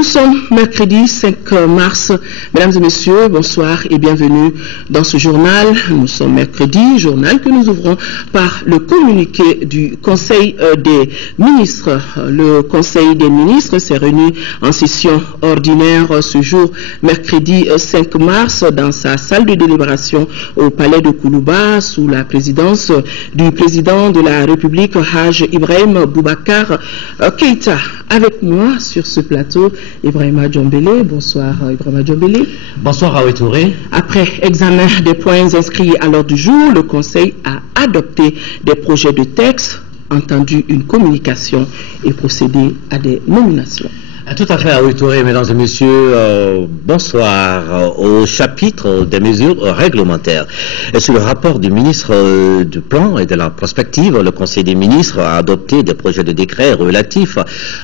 Nous sommes mercredi 5 mars. Mesdames et messieurs, bonsoir et bienvenue dans ce journal. Nous sommes mercredi, journal que nous ouvrons par le communiqué du Conseil des ministres. Le Conseil des ministres s'est réuni en session ordinaire ce jour, mercredi 5 mars, dans sa salle de délibération au palais de Koulouba, sous la présidence du président de la République, Haj Ibrahim Boubacar Keïta. Avec moi sur ce plateau, Ibrahima Djombele. Bonsoir Ibrahima Djombele. Bonsoir Raoui Touré. Après examen des points inscrits à l'ordre du jour, le Conseil a adopté des projets de texte, entendu une communication et procédé à des nominations. Tout à fait, Raoui Touré, mesdames et messieurs, bonsoir. Au chapitre des mesures réglementaires. Et sur le rapport du ministre du Plan et de la Prospective, le Conseil des ministres a adopté des projets de décret relatifs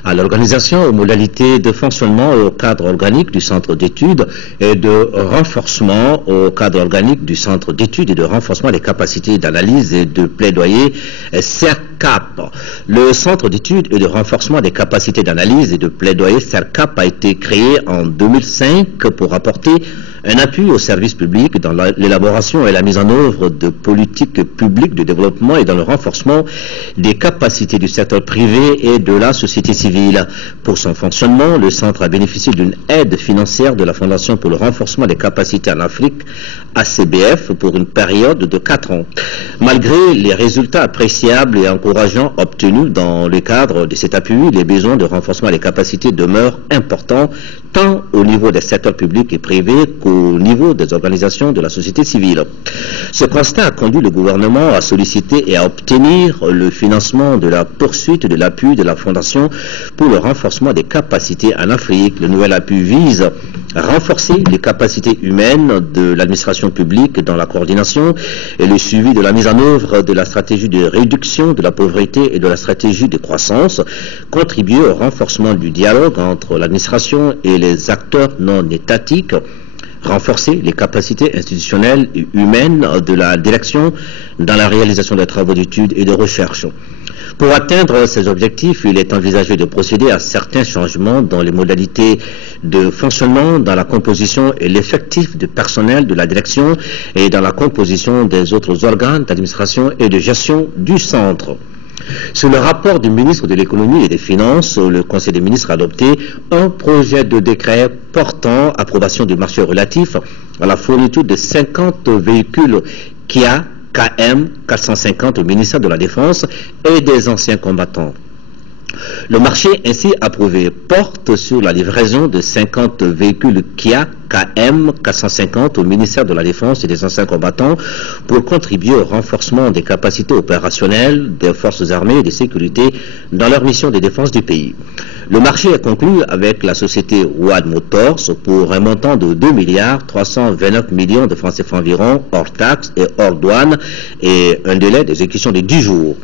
à l'organisation, aux modalités de fonctionnement au cadre organique du centre d'études et de renforcement au cadre organique du centre d'études et de renforcement des capacités d'analyse et de plaidoyer CERCAP. Le centre d'études et de renforcement des capacités d'analyse et de plaidoyer CERCAP a été créé en 2005 pour apporter un appui aux services publics dans l'élaboration et la mise en œuvre de politiques publiques de développement et dans le renforcement des capacités du secteur privé et de la société civile. Pour son fonctionnement, le centre a bénéficié d'une aide financière de la Fondation pour le renforcement des capacités en Afrique, ACBF, pour une période de 4 ans. Malgré les résultats appréciables et encourageants obtenus dans le cadre de cet appui, les besoins de renforcement des capacités demeurent importants, tant au niveau des secteurs publics et privés qu'au niveau des organisations de la société civile. Ce constat a conduit le gouvernement à solliciter et à obtenir le financement de la poursuite de l'appui de la Fondation pour le renforcement des capacités en Afrique. Le nouvel appui vise à renforcer les capacités humaines de l'administration publique dans la coordination et le suivi de la mise en œuvre de la stratégie de réduction de la pauvreté et de la stratégie de croissance, contribuer au renforcement du dialogue entre l'administration et les acteurs non étatiques, renforcer les capacités institutionnelles et humaines de la direction dans la réalisation des travaux d'études et de recherche. Pour atteindre ces objectifs, il est envisagé de procéder à certains changements dans les modalités de fonctionnement, dans la composition et l'effectif du personnel de la direction et dans la composition des autres organes d'administration et de gestion du centre. Sur le rapport du ministre de l'économie et des finances, le Conseil des ministres a adopté un projet de décret portant approbation du marché relatif à la fourniture de 50 véhicules Kia KM 450 au ministère de la Défense et des anciens combattants. Le marché ainsi approuvé porte sur la livraison de 50 véhicules Kia KM 450 au ministère de la Défense et des anciens combattants pour contribuer au renforcement des capacités opérationnelles des forces armées et de sécurité dans leur mission de défense du pays. Le marché est conclu avec la société WAD Motors pour un montant de 2 329 millions de francs CFA environ, hors taxes et hors douane, et un délai d'exécution de 10 jours.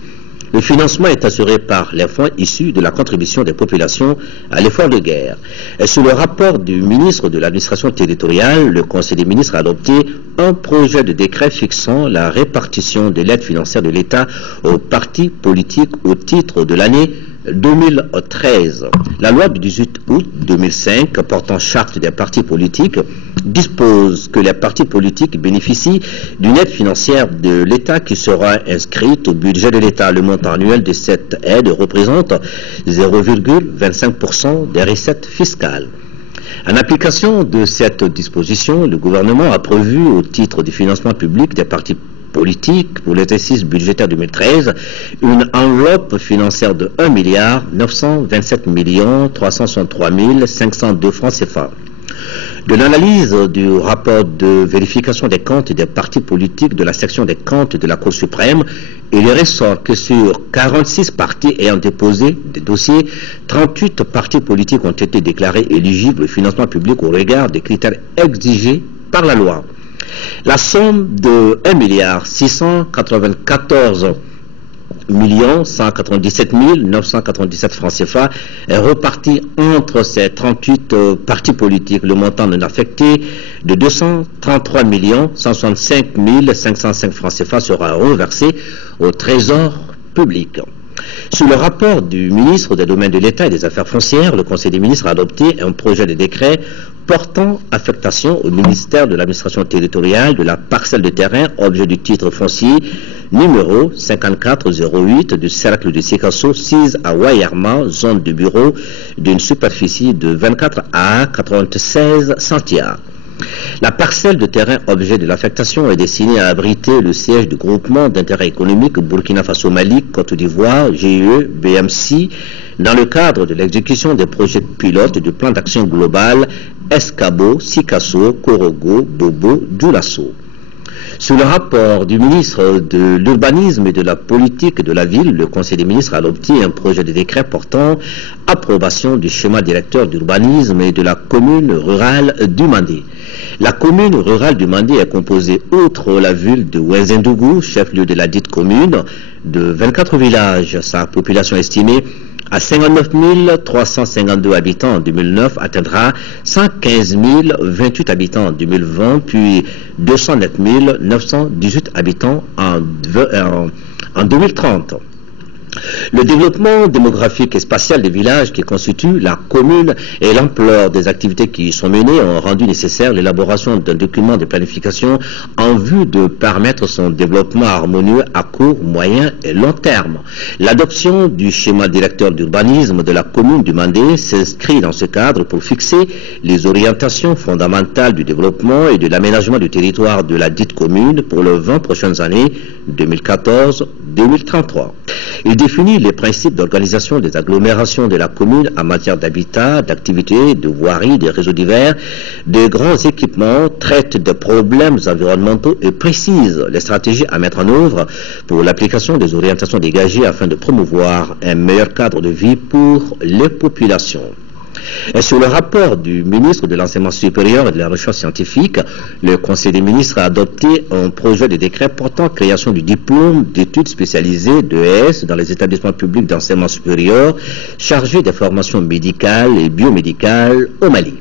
Le financement est assuré par les fonds issus de la contribution des populations à l'effort de guerre. Et sur le rapport du ministre de l'administration territoriale, le Conseil des ministres a adopté un projet de décret fixant la répartition de l'aide financière de l'État aux partis politiques au titre de l'année 2013. La loi du 18 août 2005 portant charte des partis politiques dispose que les partis politiques bénéficient d'une aide financière de l'État qui sera inscrite au budget de l'État. Le montant annuel de cette aide représente 0,25% des recettes fiscales. En application de cette disposition, le gouvernement a prévu au titre du financement public des partis politique pour l'exercice budgétaire 2013 une enveloppe financière de 1 927 363 502 francs CFA. De l'analyse du rapport de vérification des comptes des partis politiques de la section des comptes de la Cour suprême, il ressort que sur 46 partis ayant déposé des dossiers, 38 partis politiques ont été déclarés éligibles au financement public au regard des critères exigés par la loi. La somme de 1 694 197 997 francs CFA est reparti entre ces 38 partis politiques. Le montant non affecté de 233 165 505 francs CFA sera reversé au Trésor public. Sous le rapport du ministre des Domaines de l'État et des Affaires foncières, le Conseil des ministres a adopté un projet de décret portant affectation au ministère de l'administration territoriale de la parcelle de terrain objet du titre foncier numéro 5408 du cercle de Sikasso 6 à Wayarma, zone de bureau d'une superficie de 24 à 96 centiares. La parcelle de terrain objet de l'affectation est destinée à abriter le siège du groupement d'intérêt économique Burkina Faso-Mali, Côte d'Ivoire, GIE, BMC, dans le cadre de l'exécution des projets pilotes du plan d'action global Escabo, Sikasso, Korogo, Bobo, Djoulasso. Sous le rapport du ministre de l'Urbanisme et de la Politique de la Ville, le Conseil des ministres a adopté un projet de décret portant approbation du schéma directeur d'urbanisme et de la commune rurale du Mandé. La commune rurale du Mandé est composée, outre la ville de Ouézendougu, chef-lieu de la dite commune, de 24 villages. Sa population estimée à 59 352 habitants en 2009 atteindra 115 028 habitants en 2020, puis 209 918 habitants en 2030. Le développement démographique et spatial des villages qui constituent la commune et l'ampleur des activités qui y sont menées ont rendu nécessaire l'élaboration d'un document de planification en vue de permettre son développement harmonieux à court, moyen et long terme. L'adoption du schéma directeur d'urbanisme de la commune du Mandé s'inscrit dans ce cadre pour fixer les orientations fondamentales du développement et de l'aménagement du territoire de la dite commune pour les 20 prochaines années 2014-2033. Il définit les principes d'organisation des agglomérations de la commune en matière d'habitat, d'activités, de voirie, de réseaux divers, de grands équipements, traite de problèmes environnementaux et précise les stratégies à mettre en œuvre pour l'application des orientations dégagées afin de promouvoir un meilleur cadre de vie pour les populations. Et sur le rapport du ministre de l'Enseignement supérieur et de la Recherche scientifique, le Conseil des ministres a adopté un projet de décret portant création du diplôme d'études spécialisées d'ES dans les établissements publics d'enseignement supérieur chargés des formations médicales et biomédicales au Mali.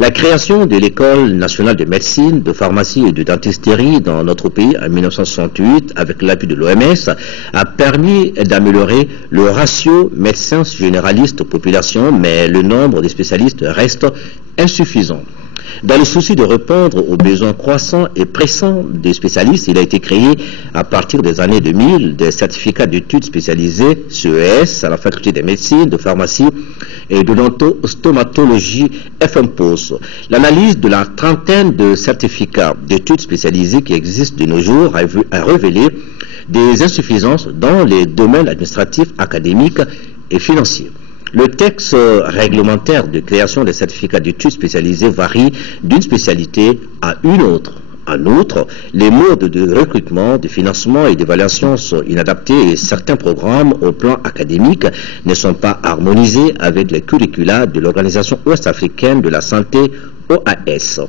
La création de l'École nationale de médecine, de pharmacie et de dentisterie dans notre pays en 1968, avec l'appui de l'OMS, a permis d'améliorer le ratio médecins généralistes population, mais le nombre de spécialistes reste insuffisant. Dans le souci de répondre aux besoins croissants et pressants des spécialistes, il a été créé à partir des années 2000 des certificats d'études spécialisées CES à la faculté des médecines, de pharmacie et de stomatologie FMPOS. L'analyse de la trentaine de certificats d'études spécialisées qui existent de nos jours a révélé des insuffisances dans les domaines administratifs, académiques et financiers. Le texte réglementaire de création des certificats d'études spécialisées varie d'une spécialité à une autre. En outre, les modes de recrutement, de financement et d'évaluation sont inadaptés et certains programmes au plan académique ne sont pas harmonisés avec les curricula de l'Organisation ouest-africaine de la santé OAS.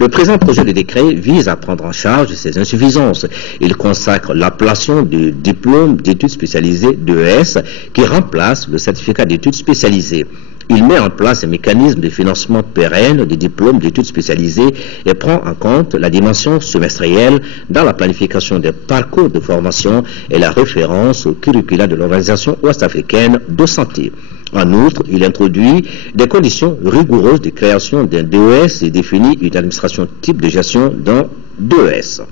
Le présent projet de décret vise à prendre en charge ces insuffisances. Il consacre l'appellation du diplôme d'études spécialisées d'ES qui remplace le certificat d'études spécialisées. Il met en place un mécanisme de financement pérenne des diplômes d'études spécialisées et prend en compte la dimension semestrielle dans la planification des parcours de formation et la référence au curricula de l'Organisation ouest-africaine de santé. En outre, il introduit des conditions rigoureuses de création d'un DES et définit une administration type de gestion d'un DES.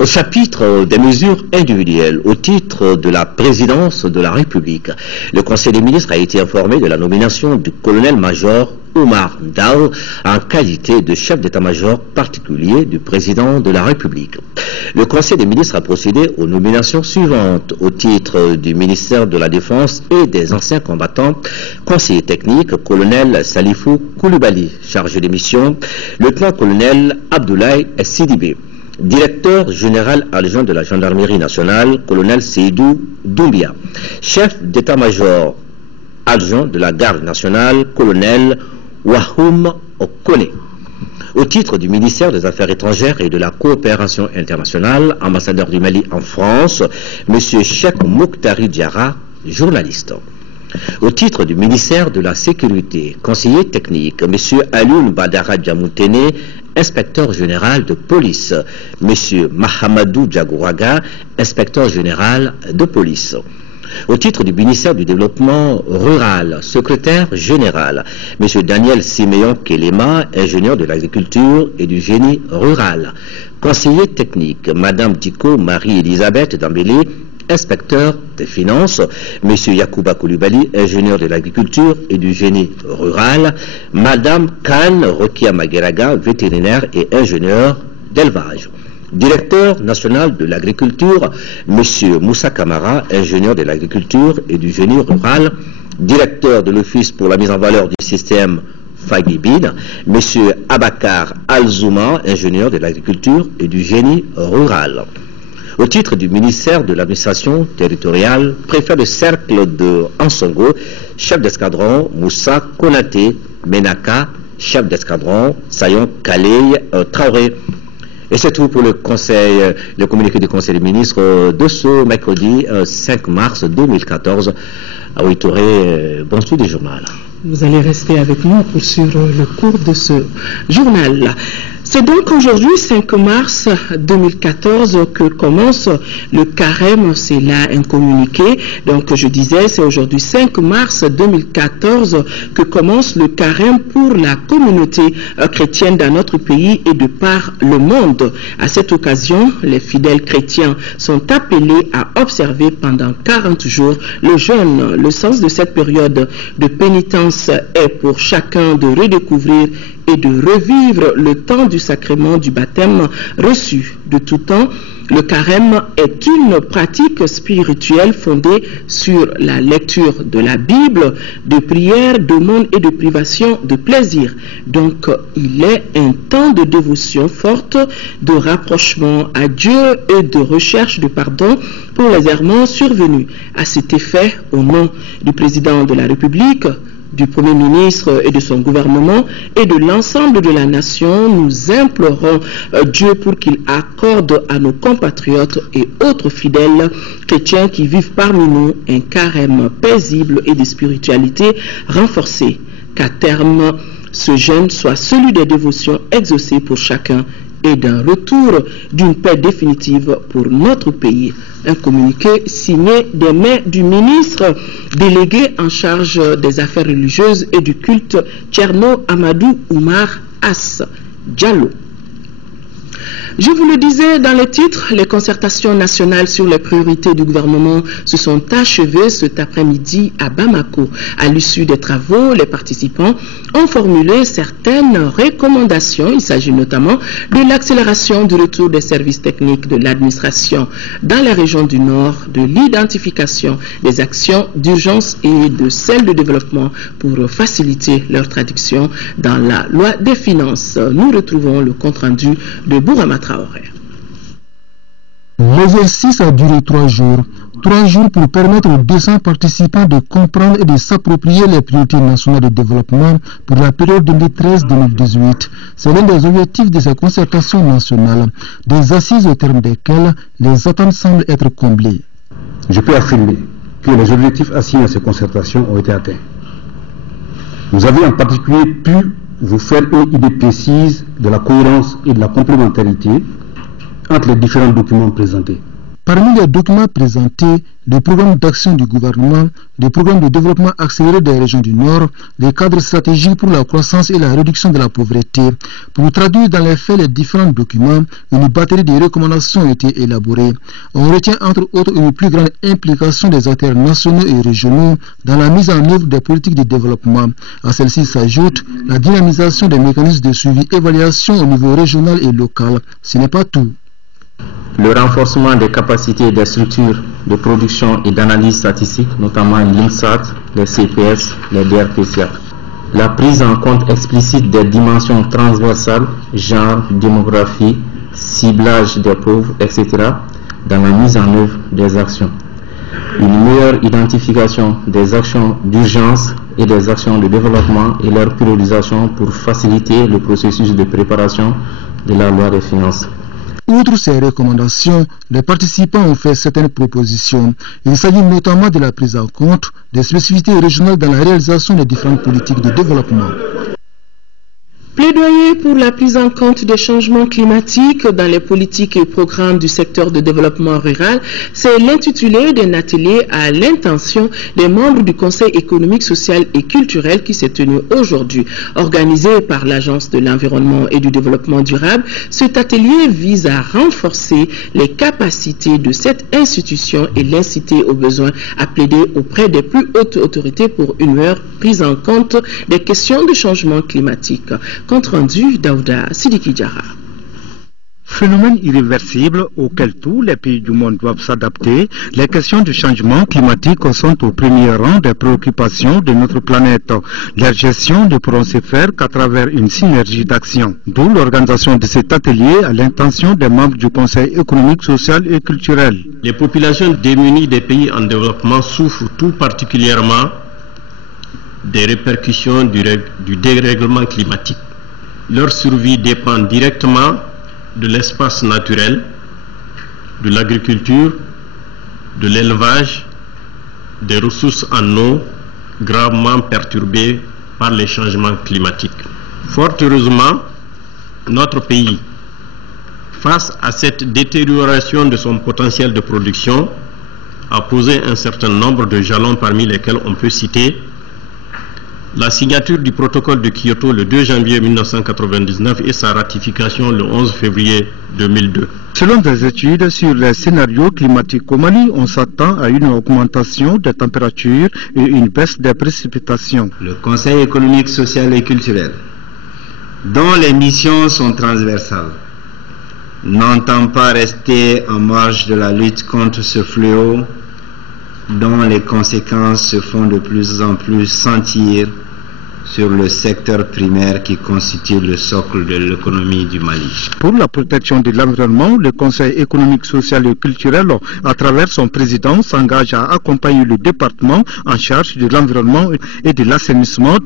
Au chapitre des mesures individuelles, au titre de la présidence de la République, le Conseil des ministres a été informé de la nomination du colonel-major Oumar Daw en qualité de chef d'état-major particulier du président de la République. Le Conseil des ministres a procédé aux nominations suivantes au titre du ministère de la Défense et des anciens combattants: conseiller technique, colonel Salifou Koulibaly, chargé des missions, lieutenant-colonel Abdoulaye Sidibé. Directeur général adjoint de la gendarmerie nationale, colonel Seydou Doumbia. Chef d'état-major adjoint de la garde nationale, colonel Wahoum Okone. Au titre du ministère des Affaires étrangères et de la coopération internationale, ambassadeur du Mali en France, M. Cheikh Mouktari Diarra, journaliste. Au titre du ministère de la Sécurité, conseiller technique, M. Alioune Badara Djamoutene, inspecteur général de police. Monsieur Mahamadou Djagouraga, inspecteur général de police. Au titre du ministère du Développement rural, secrétaire général, M. Daniel Siméon Kelema, ingénieur de l'agriculture et du génie rural. Conseiller technique, Mme Diko Marie-Elisabeth Dambélé, inspecteur des finances, M. Yacouba Koulibaly, ingénieur de l'agriculture et du génie rural, Mme Khan Rokia Magueraga, vétérinaire et ingénieur d'élevage. Directeur national de l'agriculture, M. Moussa Kamara, ingénieur de l'agriculture et du génie rural. Directeur de l'Office pour la mise en valeur du système Fagibid, M. Abakar Alzouma, ingénieur de l'agriculture et du génie rural. Au titre du ministère de l'administration territoriale, préfet de cercle de Ansongo, chef d'escadron Moussa Konaté Menaka, chef d'escadron Sayon Kalei Traoré. Et c'est tout pour le communiqué du Conseil des ministres de ce mercredi 5 mars 2014. Aoui Touré, bon suivi du journal. Vous allez rester avec nous pour suivre le cours de ce journal. C'est donc aujourd'hui, 5 mars 2014, que commence le carême. C'est là un communiqué. Donc, je disais, c'est aujourd'hui 5 mars 2014 que commence le carême pour la communauté chrétienne dans notre pays et de par le monde. À cette occasion, les fidèles chrétiens sont appelés à observer pendant 40 jours le jeûne. Le sens de cette période de pénitence est pour chacun de redécouvrir et de revivre le temps du sacrement du baptême reçu de tout temps. Le carême est une pratique spirituelle fondée sur la lecture de la Bible, de prière, d'aumône et de privation de plaisir. Donc, il est un temps de dévotion forte, de rapprochement à Dieu et de recherche de pardon pour les errements survenus. À cet effet, au nom du président de la République, du Premier ministre et de son gouvernement et de l'ensemble de la nation, nous implorons Dieu pour qu'il accorde à nos compatriotes et autres fidèles chrétiens qui vivent parmi nous un carême paisible et de spiritualité renforcée. Qu'à terme, ce jeûne soit celui des dévotions exaucées pour chacun et d'un retour d'une paix définitive pour notre pays. Un communiqué signé des mains du ministre délégué en charge des affaires religieuses et du culte, Tcherno Amadou Oumar As Diallo. Je vous le disais dans le titre, les concertations nationales sur les priorités du gouvernement se sont achevées cet après-midi à Bamako. À l'issue des travaux, les participants ont formulé certaines recommandations. Il s'agit notamment de l'accélération du retour des services techniques de l'administration dans les régions du Nord, de l'identification des actions d'urgence et de celles de développement pour faciliter leur traduction dans la loi des finances. Nous retrouvons le compte-rendu de Bourama Traoré. L'exercice a duré 3 jours. 3 jours pour permettre aux 200 participants de comprendre et de s'approprier les priorités nationales de développement pour la période 2013-2018. C'est l'un des objectifs de ces concertations nationales, des assises au terme desquelles les attentes semblent être comblées. Je peux affirmer que les objectifs assignés à ces concertations ont été atteints. Vous avez en particulier pu vous faire une idée précise de la cohérence et de la complémentarité entre les différents documents présentés. Parmi les documents présentés, le programme d'action du gouvernement, le programme de développement accéléré des régions du Nord, les cadres stratégiques pour la croissance et la réduction de la pauvreté. Pour traduire dans les faits les différents documents, une batterie de recommandations a été élaborée. On retient entre autres une plus grande implication des acteurs nationaux et régionaux dans la mise en œuvre des politiques de développement. À celle-ci s'ajoute la dynamisation des mécanismes de suivi et évaluation au niveau régional et local. Ce n'est pas tout. Le renforcement des capacités des structures de production et d'analyse statistique, notamment l'INSAT, les CPS, les DRPCA. La prise en compte explicite des dimensions transversales, genre, démographie, ciblage des pauvres, etc., dans la mise en œuvre des actions. Une meilleure identification des actions d'urgence et des actions de développement et leur priorisation pour faciliter le processus de préparation de la loi des finances. Outre ces recommandations, les participants ont fait certaines propositions. Il s'agit notamment de la prise en compte des spécificités régionales dans la réalisation des différentes politiques de développement. Plaidoyer pour la prise en compte des changements climatiques dans les politiques et programmes du secteur de développement rural, c'est l'intitulé d'un atelier à l'intention des membres du Conseil économique, social et culturel qui s'est tenu aujourd'hui. Organisé par l'Agence de l'environnement et du développement durable, cet atelier vise à renforcer les capacités de cette institution et l'inciter au besoin à plaider auprès des plus hautes autorités pour une meilleure prise en compte des questions de changement climatique. Compte rendu, Daouda Sidiki Diarra. Phénomène irréversible auquel tous les pays du monde doivent s'adapter, les questions du changement climatique sont au premier rang des préoccupations de notre planète. Leur gestion ne pourront se faire qu'à travers une synergie d'action. D'où l'organisation de cet atelier à l'intention des membres du Conseil économique, social et culturel. Les populations démunies des pays en développement souffrent tout particulièrement des répercussions du dérèglement climatique. Leur survie dépend directement de l'espace naturel, de l'agriculture, de l'élevage, des ressources en eau gravement perturbées par les changements climatiques. Fort heureusement, notre pays, face à cette détérioration de son potentiel de production, a posé un certain nombre de jalons parmi lesquels on peut citer la signature du protocole de Kyoto le 2 janvier 1999 et sa ratification le 11 février 2002. Selon des études sur les scénarios climatiques au Mali, on s'attend à une augmentation des températures et une baisse des précipitations. Le Conseil économique, social et culturel, dont les missions sont transversales, n'entend pas rester en marge de la lutte contre ce fléau dont les conséquences se font de plus en plus sentir sur le secteur primaire qui constitue le socle de l'économie du Mali. Pour la protection de l'environnement, le Conseil économique, social et culturel, à travers son président, s'engage à accompagner le département en charge de l'environnement et de l'assainissement.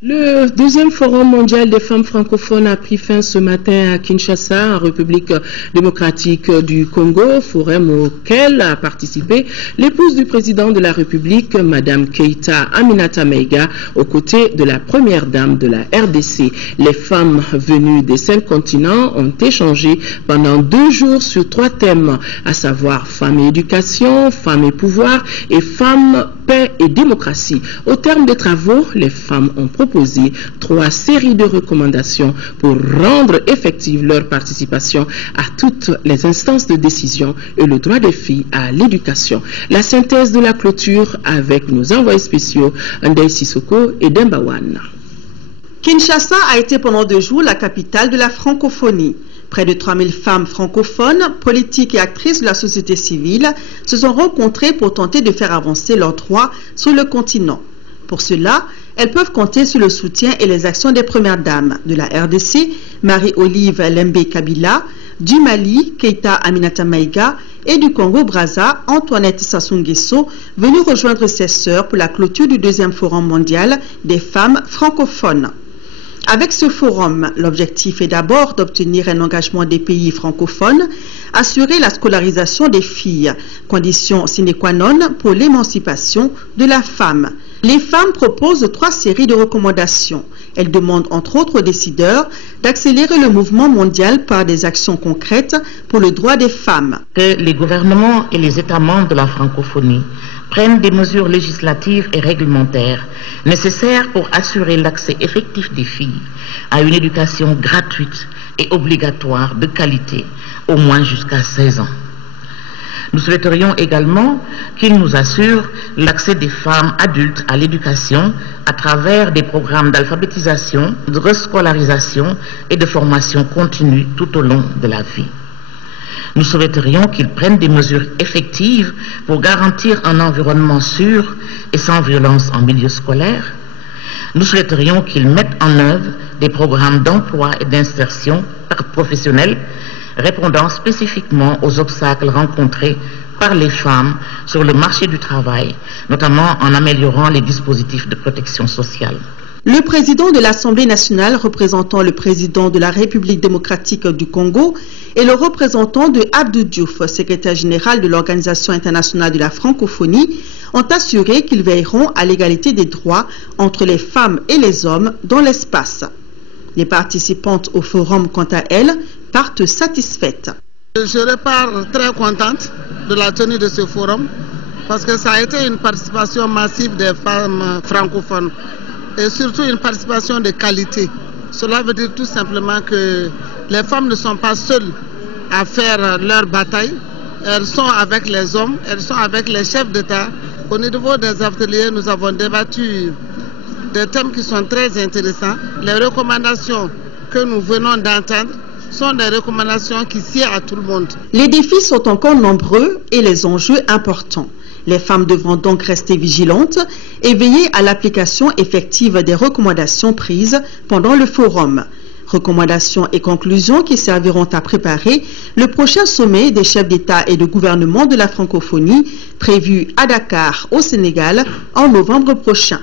Le deuxième forum mondial des femmes francophones a pris fin ce matin à Kinshasa, en République démocratique du Congo, forum auquel a participé l'épouse du président de la République, Madame Keïta Aminata Maïga, aux côtés de la première dame de la RDC. Les femmes venues des 5 continents ont échangé pendant 2 jours sur 3 thèmes, à savoir femmes et éducation, femmes et pouvoir et femmes, paix et démocratie. Au terme des travaux, les femmes ont proposé 3 séries de recommandations pour rendre effective leur participation à toutes les instances de décision et le droit des filles à l'éducation. La synthèse de la clôture avec nos envoyés spéciaux Ndei Sissoko et Dembawan. Kinshasa a été pendant 2 jours la capitale de la francophonie. Près de 3000 femmes francophones, politiques et actrices de la société civile se sont rencontrées pour tenter de faire avancer leurs droits sur le continent. Pour cela, elles peuvent compter sur le soutien et les actions des premières dames de la RDC, Marie-Olive Lembe Kabila, du Mali, Keïta Aminata Maïga, et du Congo-Brazza, Antoinette Sassou Nguesso, venue rejoindre ses sœurs pour la clôture du 2e Forum mondial des femmes francophones. Avec ce forum, l'objectif est d'abord d'obtenir un engagement des pays francophones, assurer la scolarisation des filles, condition sine qua non pour l'émancipation de la femme. Les femmes proposent 3 séries de recommandations. Elles demandent entre autres aux décideurs d'accélérer le mouvement mondial par des actions concrètes pour le droit des femmes. Que les gouvernements et les États membres de la francophonie prennent des mesures législatives et réglementaires nécessaires pour assurer l'accès effectif des filles à une éducation gratuite et obligatoire de qualité, au moins jusqu'à 16 ans. Nous souhaiterions également qu'ils nous assurent l'accès des femmes adultes à l'éducation à travers des programmes d'alphabétisation, de rescolarisation et de formation continue tout au long de la vie. Nous souhaiterions qu'ils prennent des mesures effectives pour garantir un environnement sûr et sans violence en milieu scolaire. Nous souhaiterions qu'ils mettent en œuvre des programmes d'emploi et d'insertion professionnelle répondant spécifiquement aux obstacles rencontrés par les femmes sur le marché du travail, notamment en améliorant les dispositifs de protection sociale. Le président de l'Assemblée nationale représentant le président de la République démocratique du Congo et le représentant de Abdou Diouf, secrétaire général de l'Organisation internationale de la francophonie, ont assuré qu'ils veilleront à l'égalité des droits entre les femmes et les hommes dans l'espace. Les participantes au forum, quant à elles, partent satisfaites. Je repars très contente de la tenue de ce forum parce que ça a été une participation massive des femmes francophones et surtout une participation de qualité. Cela veut dire tout simplement que les femmes ne sont pas seules à faire leur bataille. Elles sont avec les hommes, elles sont avec les chefs d'État. Au niveau des ateliers, nous avons débattu des thèmes qui sont très intéressants. Les recommandations que nous venons d'entendre sont des recommandations qui sied à tout le monde. Les défis sont encore nombreux et les enjeux importants. Les femmes devront donc rester vigilantes et veiller à l'application effective des recommandations prises pendant le forum. Recommandations et conclusions qui serviront à préparer le prochain sommet des chefs d'État et de gouvernement de la francophonie prévu à Dakar, au Sénégal, en novembre prochain.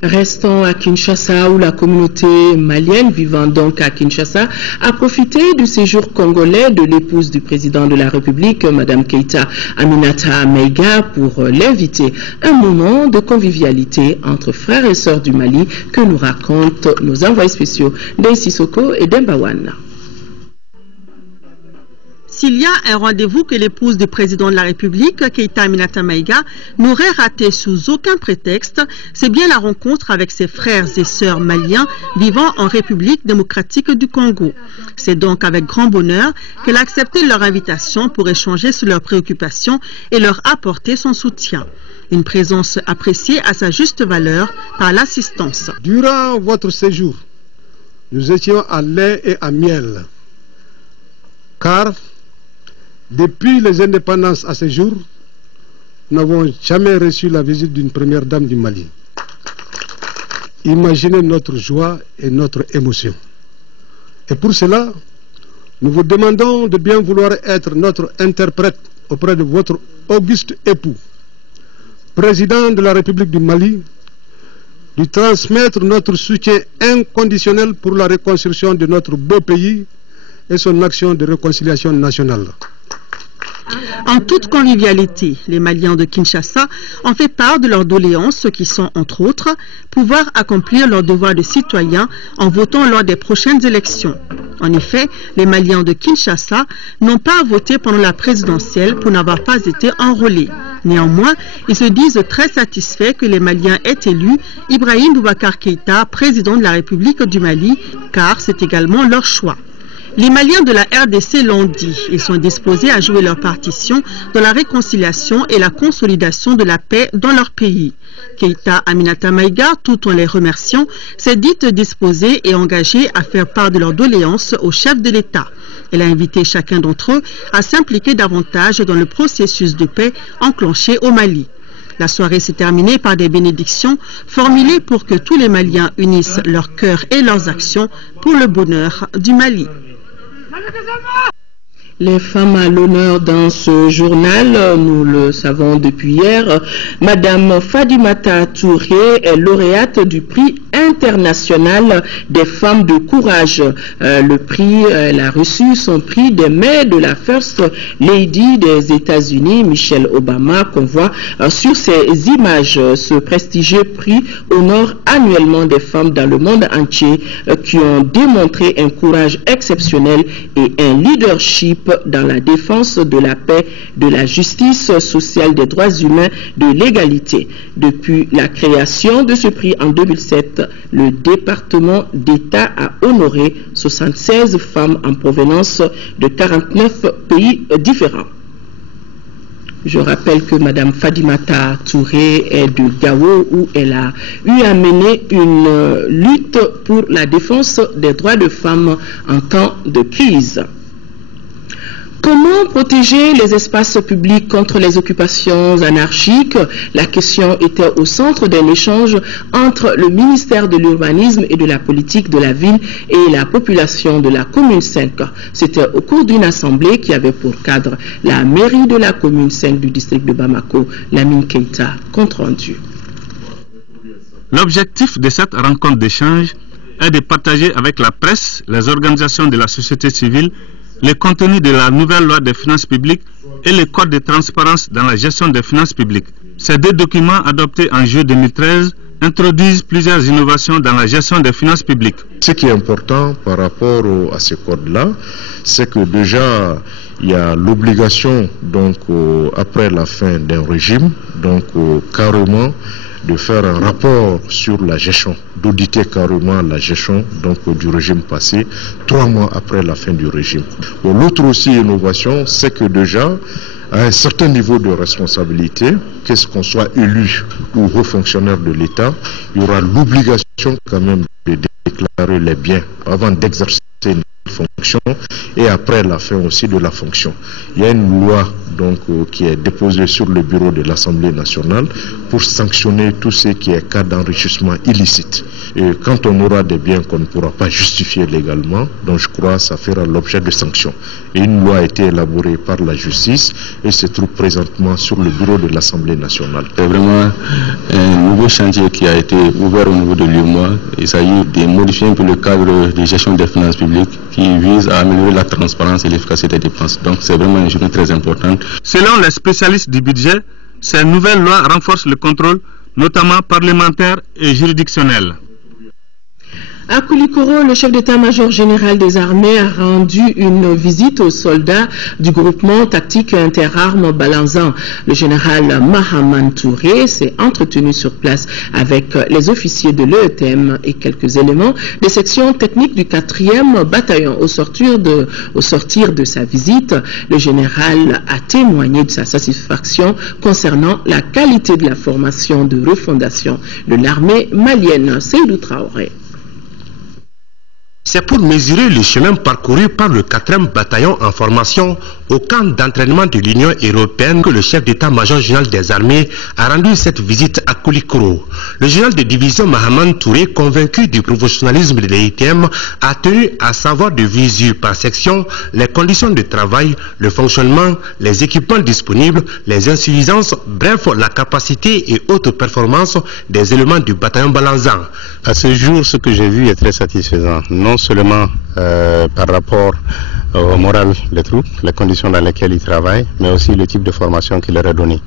Restons à Kinshasa où la communauté malienne vivant donc à Kinshasa a profité du séjour congolais de l'épouse du président de la République, Mme Keïta Aminata Maïga, pour l'inviter un moment de convivialité entre frères et sœurs du Mali que nous racontent nos envoyés spéciaux d'Ississoko et d'Embawana. S'il y a un rendez-vous que l'épouse du président de la République, Keïta Aminata Maïga, n'aurait raté sous aucun prétexte, c'est bien la rencontre avec ses frères et sœurs maliens vivant en République démocratique du Congo. C'est donc avec grand bonheur qu'elle a accepté leur invitation pour échanger sur leurs préoccupations et leur apporter son soutien. Une présence appréciée à sa juste valeur par l'assistance. Durant votre séjour, nous étions à lait et à miel, car depuis les indépendances à ce jour, nous n'avons jamais reçu la visite d'une première dame du Mali. Imaginez notre joie et notre émotion. Et pour cela, nous vous demandons de bien vouloir être notre interprète auprès de votre auguste époux, président de la République du Mali, de transmettre notre soutien inconditionnel pour la reconstruction de notre beau pays et son action de réconciliation nationale. En toute convivialité, les Maliens de Kinshasa ont fait part de leurs doléances qui sont, entre autres, pouvoir accomplir leur devoir de citoyen en votant lors des prochaines élections. En effet, les Maliens de Kinshasa n'ont pas voté pendant la présidentielle pour n'avoir pas été enrôlés. Néanmoins, ils se disent très satisfaits que les Maliens aient élu Ibrahim Boubacar Keïta, président de la République du Mali, car c'est également leur choix. Les Maliens de la RDC l'ont dit, ils sont disposés à jouer leur partition dans la réconciliation et la consolidation de la paix dans leur pays. Keïta Aminata Maïga, tout en les remerciant, s'est dite disposée et engagée à faire part de leurs doléances au chef de l'État. Elle a invité chacun d'entre eux à s'impliquer davantage dans le processus de paix enclenché au Mali. La soirée s'est terminée par des bénédictions formulées pour que tous les Maliens unissent leurs cœurs et leurs actions pour le bonheur du Mali. Les femmes à l'honneur dans ce journal, nous le savons depuis hier, Madame Fadimata Touré est lauréate du prix international des femmes de courage. Le prix, elle a reçu son prix des mains de la First Lady des États-Unis, Michelle Obama, qu'on voit sur ces images. Ce prestigieux prix honore annuellement des femmes dans le monde entier qui ont démontré un courage exceptionnel et un leadership dans la défense de la paix, de la justice sociale, des droits humains, de l'égalité. Depuis la création de ce prix en 2007, le département d'État a honoré 76 femmes en provenance de 49 pays différents. Je rappelle que Mme Fadimata Touré est de Gao où elle a eu à mener une lutte pour la défense des droits de femmes en temps de crise. Comment protéger les espaces publics contre les occupations anarchiques? La question était au centre d'un échange entre le ministère de l'Urbanisme et de la politique de la ville et la population de la commune 5. C'était au cours d'une assemblée qui avait pour cadre la mairie de la commune 5 du district de Bamako, Lamine Keïta, compte rendu. L'objectif de cette rencontre d'échange est de partager avec la presse, les organisations de la société civile, le contenu de la nouvelle loi des finances publiques et le code de transparence dans la gestion des finances publiques. Ces deux documents adoptés en juillet 2013 introduisent plusieurs innovations dans la gestion des finances publiques. Ce qui est important par rapport à ces codes-là, c'est que déjà il y a l'obligation donc après la fin d'un régime, donc carrément de faire un rapport sur la gestion, d'auditer carrément la gestion donc du régime passé 3 mois après la fin du régime. Bon, l'autre aussi innovation, c'est que déjà à un certain niveau de responsabilité, qu'est-ce qu'on soit élu ou haut fonctionnaire de l'État, il y aura l'obligation quand même de déclarer les biens avant d'exercer une fonction et après la fin aussi de la fonction. Il y a une loi donc qui est déposée sur le bureau de l'Assemblée nationale pour sanctionner tout ce qui est cas d'enrichissement illicite. Et quand on aura des biens qu'on ne pourra pas justifier légalement, donc je crois que ça fera l'objet de sanctions. Et une loi a été élaborée par la justice et se trouve présentement sur le bureau de l'Assemblée nationale. C'est vraiment un nouveau chantier qui a été ouvert au niveau de l'UEMOA. Il s'agit de modifier un peu le cadre de gestion des finances publiques qui vise à améliorer la transparence et l'efficacité des dépenses. Donc c'est vraiment une journée très importante. Selon les spécialistes du budget, ces nouvelles lois renforcent le contrôle, notamment parlementaire et juridictionnel. À Koulikoro, le chef d'état-major général des armées a rendu une visite aux soldats du groupement tactique interarmes Balanzan. Le général Mahaman Touré s'est entretenu sur place avec les officiers de l'EETM et quelques éléments des sections techniques du 4e bataillon. Au sortir de sa visite, le général a témoigné de sa satisfaction concernant la qualité de la formation de refondation de l'armée malienne. Seydou Traoré. C'est pour mesurer le chemin parcouru par le 4e bataillon en formation au camp d'entraînement de l'Union européenne que le chef d'état-major général des armées a rendu cette visite à Koulikoro. Le général de division Mahaman Touré, convaincu du professionnalisme de l'EITM, a tenu à savoir de visu par section les conditions de travail, le fonctionnement, les équipements disponibles, les insuffisances, bref, la capacité et autres performances des éléments du bataillon Balanzan. À ce jour, ce que j'ai vu est très satisfaisant. Non seulement par rapport au moral des troupes, les conditions dans lesquelles ils travaillent, mais aussi le type de formation qu'il leur a donné.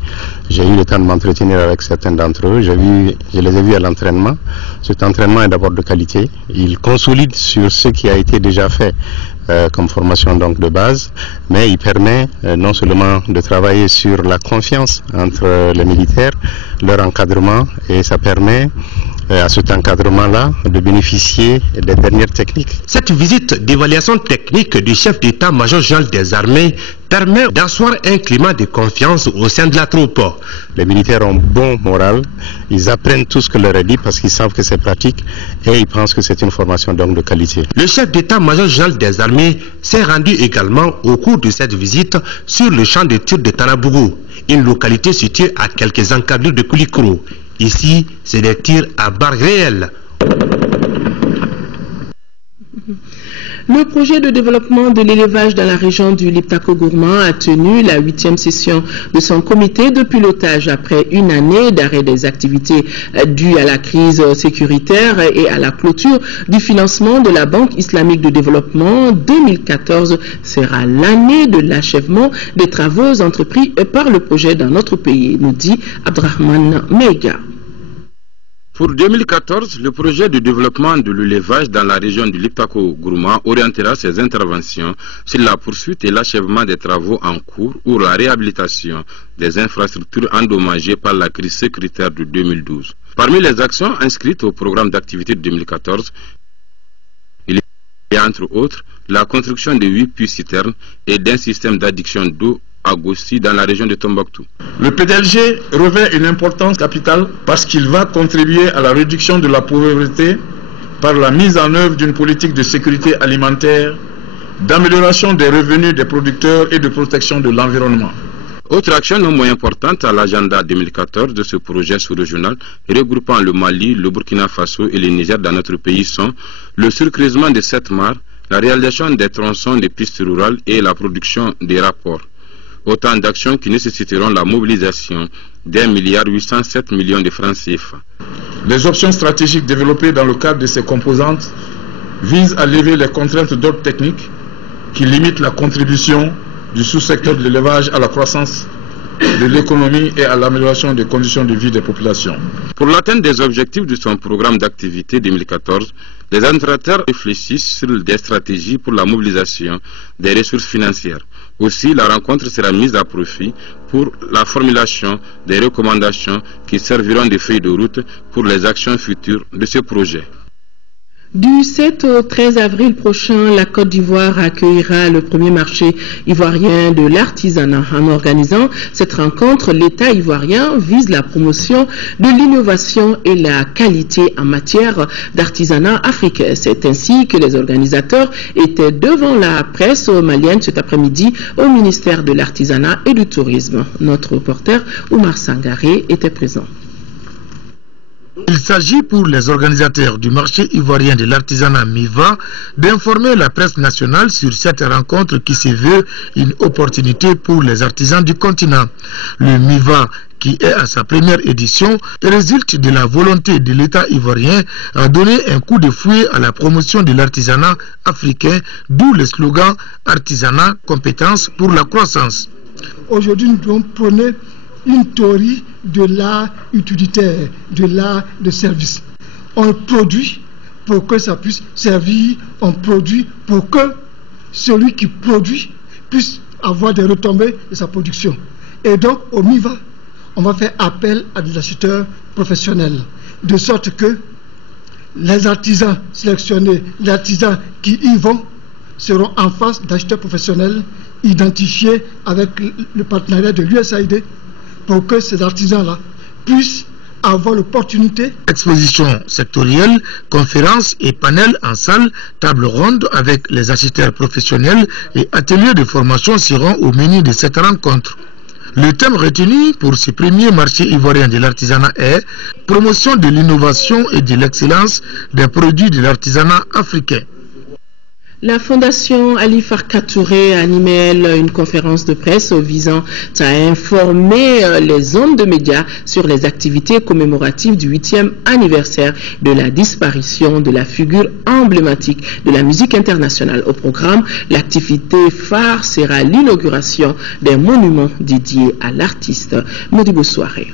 J'ai eu le temps de m'entretenir avec certains d'entre eux, je les ai vus à l'entraînement. Cet entraînement est d'abord de qualité, il consolide sur ce qui a été déjà fait comme formation donc de base, mais il permet non seulement de travailler sur la confiance entre les militaires, leur encadrement, et ça permet à cet encadrement-là de bénéficier des dernières techniques. Cette visite d'évaluation technique du chef d'état-major général des armées permet d'asseoir un climat de confiance au sein de la troupe. Les militaires ont bon moral, ils apprennent tout ce que leur est dit parce qu'ils savent que c'est pratique et ils pensent que c'est une formation donc de qualité. Le chef d'état-major général des armées s'est rendu également au cours de cette visite sur le champ de tir de Tanabougou, une localité située à quelques encablures de Koulikoro. Ici, c'est des tirs à barres réelles. Le projet de développement de l'élevage dans la région du Liptako-Gourma a tenu la 8e session de son comité de pilotage après une année d'arrêt des activités dues à la crise sécuritaire et à la clôture du financement de la Banque islamique de développement. 2014 sera l'année de l'achèvement des travaux entrepris par le projet dans notre pays, nous dit Abdrahman Meiga. Pour 2014, le projet de développement de l'élevage dans la région du Liptako-Gourma orientera ses interventions sur la poursuite et l'achèvement des travaux en cours ou la réhabilitation des infrastructures endommagées par la crise sécuritaire de 2012. Parmi les actions inscrites au programme d'activité de 2014, il y a entre autres la construction de 8 puits-citernes et d'un système d'adduction d'eau à Gossi dans la région de Tombouctou. Le PDLG revêt une importance capitale parce qu'il va contribuer à la réduction de la pauvreté par la mise en œuvre d'une politique de sécurité alimentaire, d'amélioration des revenus des producteurs et de protection de l'environnement. Autre action non moins importante à l'agenda 2014 de ce projet sous-régional regroupant le Mali, le Burkina Faso et le Niger dans notre pays sont le surcreusement de 7 mares, la réalisation des tronçons des pistes rurales et la production des rapports. Autant d'actions qui nécessiteront la mobilisation d'1,807 milliard de francs CFA. Les options stratégiques développées dans le cadre de ces composantes visent à lever les contraintes d'ordre technique qui limitent la contribution du sous-secteur de l'élevage à la croissance de l'économie et à l'amélioration des conditions de vie des populations. Pour l'atteinte des objectifs de son programme d'activité 2014, les administrateurs réfléchissent sur des stratégies pour la mobilisation des ressources financières. Aussi, la rencontre sera mise à profit pour la formulation des recommandations qui serviront de feuilles de route pour les actions futures de ce projet. Du 7 au 13 avril prochain, la Côte d'Ivoire accueillera le premier marché ivoirien de l'artisanat. En organisant cette rencontre, l'État ivoirien vise la promotion de l'innovation et la qualité en matière d'artisanat africain. C'est ainsi que les organisateurs étaient devant la presse malienne cet après-midi au ministère de l'Artisanat et du Tourisme. Notre reporter Oumar Sangaré était présent. Il s'agit pour les organisateurs du marché ivoirien de l'artisanat MIVA d'informer la presse nationale sur cette rencontre qui se veut une opportunité pour les artisans du continent. Le MIVA, qui est à sa première édition, résulte de la volonté de l'État ivoirien à donner un coup de fouet à la promotion de l'artisanat africain, d'où le slogan « Artisanat, compétences pour la croissance ». Aujourd'hui, nous devons prôner une théorie de l'art utilitaire, de l'art de service. On produit pour que ça puisse servir, on produit pour que celui qui produit puisse avoir des retombées de sa production. Et donc, au MIVA, on va faire appel à des acheteurs professionnels, de sorte que les artisans sélectionnés, les artisans qui y vont, seront en face d'acheteurs professionnels identifiés avec le partenariat de l'USAID, pour que ces artisans-là puissent avoir l'opportunité. Exposition sectorielle, conférences et panels en salle, table ronde avec les acheteurs professionnels et ateliers de formation seront au menu de cette rencontre. Le thème retenu pour ce premier marché ivoirien de l'artisanat est « Promotion de l'innovation et de l'excellence des produits de l'artisanat africain ». La Fondation Ali Farka Touré a animé une conférence de presse visant à informer les hommes de médias sur les activités commémoratives du 8e anniversaire de la disparition de la figure emblématique de la musique internationale. Au programme, l'activité phare sera l'inauguration des monuments dédiés à l'artiste. Modibo Soirée.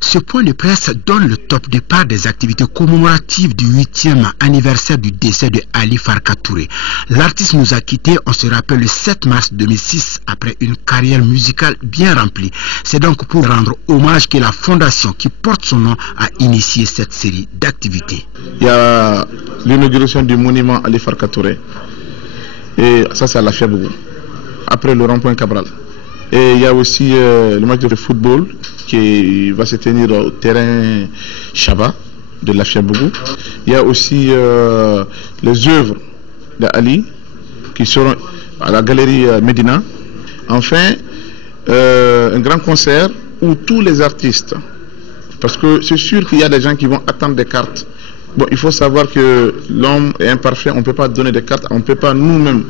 Ce point de presse donne le top départ des activités commémoratives du 8e anniversaire du décès de Ali Farka Touré. L'artiste nous a quittés, on se rappelle, le 7 mars 2006 après une carrière musicale bien remplie. C'est donc pour rendre hommage que la fondation qui porte son nom a initié cette série d'activités. Il y a l'inauguration du monument Ali Farka Touré. Et ça, c'est à la Fiabougou, après le rond-point Cabral. Et il y a aussi le match de football qui va se tenir au terrain Chaba de la Fiabougou. Il y a aussi les œuvres d'Ali qui seront à la galerie Médina. Enfin, un grand concert où tous les artistes, parce que c'est sûr qu'il y a des gens qui vont attendre des cartes. Bon, il faut savoir que l'homme est imparfait, on ne peut pas donner des cartes, on ne peut pas nous-mêmes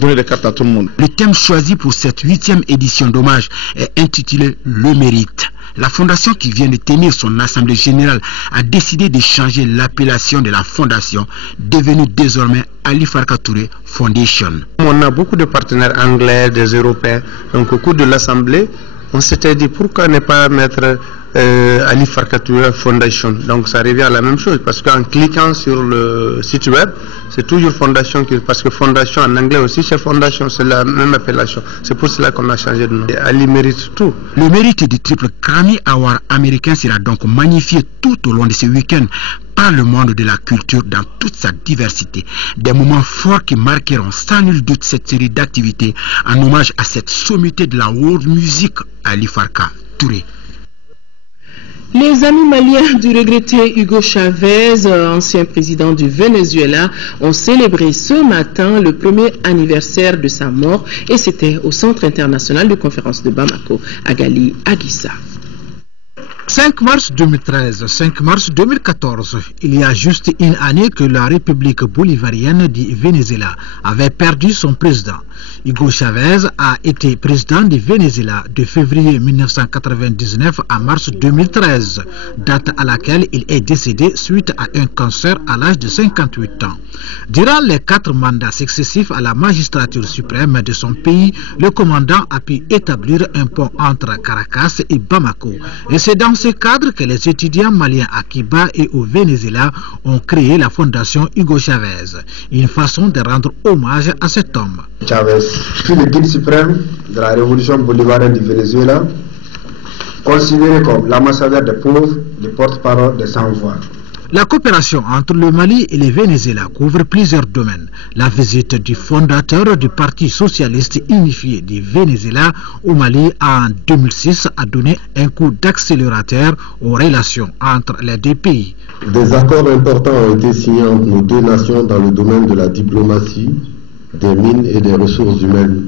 donner des cartes à tout le monde. Le thème choisi pour cette 8e édition d'hommage est intitulé « Le mérite ». La fondation qui vient de tenir son assemblée générale a décidé de changer l'appellation de la fondation, devenue désormais Ali Farka Touré Foundation. On a beaucoup de partenaires anglais, des Européens, donc au cours de l'assemblée, on s'était dit pourquoi ne pas mettre Ali Farka Touré Foundation. Donc ça revient à la même chose, parce qu'en cliquant sur le site web, c'est toujours Fondation, parce que Fondation en anglais aussi c'est Fondation, c'est la même appellation. C'est pour cela qu'on a changé de nom. Et Ali mérite tout. Le mérite du triple Grammy Award américain sera donc magnifié tout au long de ce week-end par le monde de la culture dans toute sa diversité. Des moments forts qui marqueront sans nul doute cette série d'activités en hommage à cette sommité de la world music, Ali Farka Touré. Les amis maliens du regretté Hugo Chavez, ancien président du Venezuela, ont célébré ce matin le premier anniversaire de sa mort et c'était au Centre international de conférence de Bamako, Agali Aguissa. 5 mars 2013, 5 mars 2014, il y a juste une année que la République bolivarienne du Venezuela avait perdu son président. Hugo Chavez a été président du Venezuela de février 1999 à mars 2013, date à laquelle il est décédé suite à un cancer à l'âge de 58 ans. Durant les 4 mandats successifs à la magistrature suprême de son pays, le commandant a pu établir un pont entre Caracas et Bamako. Et c'est dans ce cadre que les étudiants maliens à Cuba et au Venezuela ont créé la fondation Hugo Chavez, une façon de rendre hommage à cet homme. Chavez fut le guide suprême de la révolution bolivarienne du Venezuela, considéré comme l'ambassadeur des pauvres, le porte-parole des sans-voix. La coopération entre le Mali et le Venezuela couvre plusieurs domaines. La visite du fondateur du Parti socialiste unifié du Venezuela au Mali en 2006 a donné un coup d'accélérateur aux relations entre les deux pays. Des accords importants ont été signés entre nos deux nations dans le domaine de la diplomatie, des mines et des ressources humaines.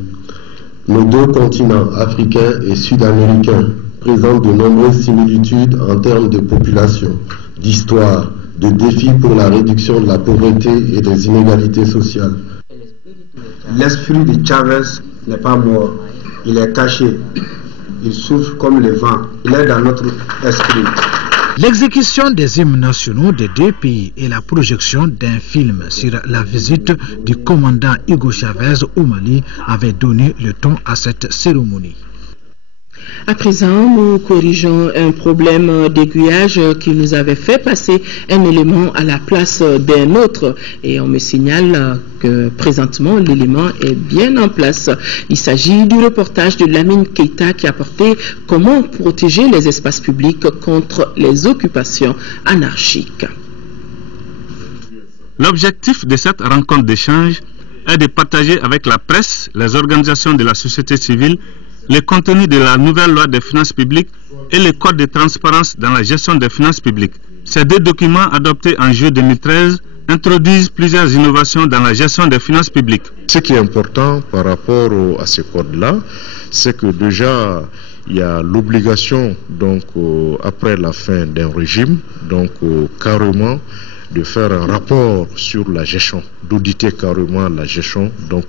Nos deux continents, africains et sud-américains, présentent de nombreuses similitudes en termes de population, d'histoire, de défis pour la réduction de la pauvreté et des inégalités sociales. L'esprit de Chavez n'est pas mort, il est caché, il souffle comme le vent, il est dans notre esprit. L'exécution des hymnes nationaux des deux pays et la projection d'un film sur la visite du commandant Hugo Chavez au Mali avaient donné le ton à cette cérémonie. À présent, nous corrigeons un problème d'aiguillage qui nous avait fait passer un élément à la place d'un autre. Et on me signale que présentement, l'élément est bien en place. Il s'agit du reportage de Lamine Keita qui a porté comment protéger les espaces publics contre les occupations anarchiques. L'objectif de cette rencontre d'échange est de partager avec la presse, les organisations de la société civile, le contenu de la nouvelle loi des finances publiques et le code de transparence dans la gestion des finances publiques. Ces deux documents adoptés en juillet 2013 introduisent plusieurs innovations dans la gestion des finances publiques. Ce qui est important par rapport à ce code-là, c'est que déjà il y a l'obligation, donc après la fin d'un régime, donc carrément de faire un rapport sur la gestion, d'auditer carrément la gestion. Donc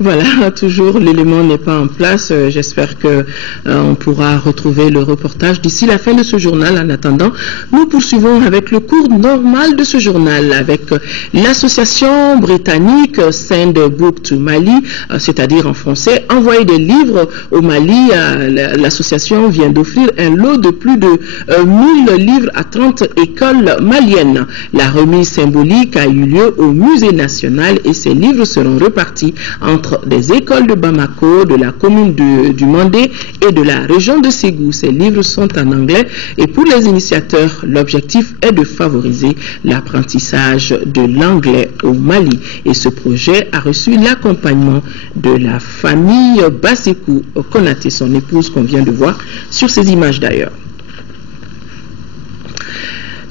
voilà, toujours l'élément n'est pas en place. J'espère que on pourra retrouver le reportage d'ici la fin de ce journal. En attendant, nous poursuivons avec le cours normal de ce journal avec l'association britannique Send a Book to Mali, c'est-à-dire en français, envoyer des livres au Mali. L'association vient d'offrir un lot de plus de 1000 livres à 30 écoles maliennes. La remise symbolique a eu lieu au Musée national et ces livres seront repartis entre des écoles de Bamako, de la commune du Mandé et de la région de Ségou. Ces livres sont en anglais et pour les initiateurs, l'objectif est de favoriser l'apprentissage de l'anglais au Mali. Et ce projet a reçu l'accompagnement de la famille Basekou Konaté, son épouse qu'on vient de voir sur ces images d'ailleurs.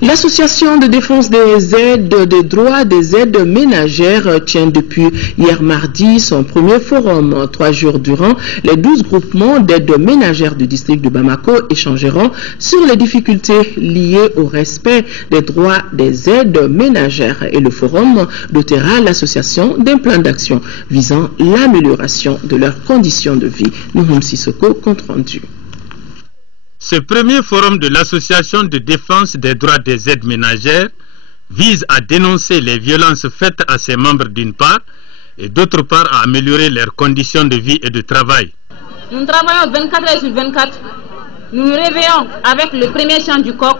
L'association de défense des aides, des droits des aides ménagères tient depuis hier mardi son premier forum. 3 jours durant, les 12 groupements d'aides ménagères du district de Bamako échangeront sur les difficultés liées au respect des droits des aides ménagères. Et le forum dotera l'association d'un plan d'action visant l'amélioration de leurs conditions de vie. Nouhoum Sissoko, compte rendu. Ce premier forum de l'Association de défense des droits des aides ménagères vise à dénoncer les violences faites à ses membres d'une part et d'autre part à améliorer leurs conditions de vie et de travail. Nous travaillons 24 heures sur 24. Nous nous réveillons avec le premier chant du coq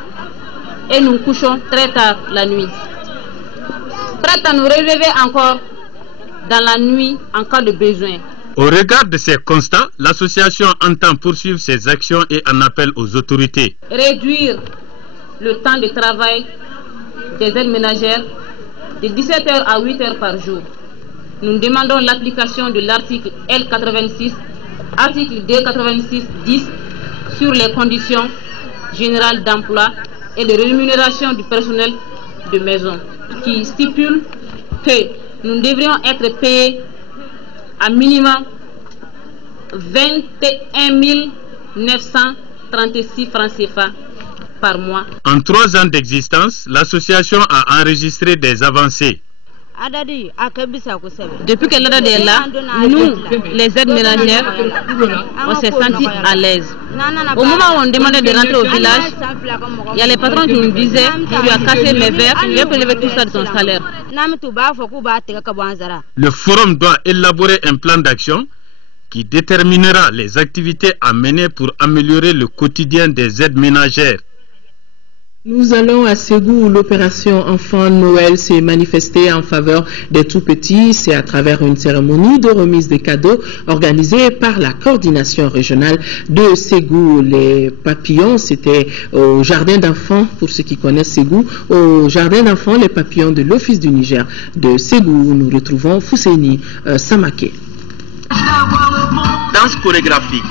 et nous couchons très tard la nuit. Prêts à nous relever encore dans la nuit en cas de besoin. Au regard de ces constats, l'association entend poursuivre ses actions et en appelle aux autorités. Réduire le temps de travail des aides ménagères de 17 heures à 8 heures par jour. Nous demandons l'application de l'article L86, article D86-10 sur les conditions générales d'emploi et de rémunération du personnel de maison qui stipule que nous devrions être payés à minimum 21 900 36 francs CFA par mois. En 3 ans d'existence, l'association a enregistré des avancées. Depuis que l'ADAD est là, nous, les aides ménagères, on s'est sentis à l'aise. Au moment où on demandait de rentrer au village, il y a les patrons qui nous disaient « Tu as cassé mes verres, tu viens prélever tout ça de ton salaire ». Le forum doit élaborer un plan d'action qui déterminera les activités à mener pour améliorer le quotidien des aides ménagères. Nous allons à Ségou où l'opération Enfant Noël s'est manifestée en faveur des tout-petits. C'est à travers une cérémonie de remise des cadeaux organisée par la coordination régionale de Ségou. Les papillons, c'était au jardin d'enfants, pour ceux qui connaissent Ségou, au jardin d'enfants, les papillons de l'Office du Niger de Ségou. Nous retrouvons Fousseini Samaké. Danse chorégraphique,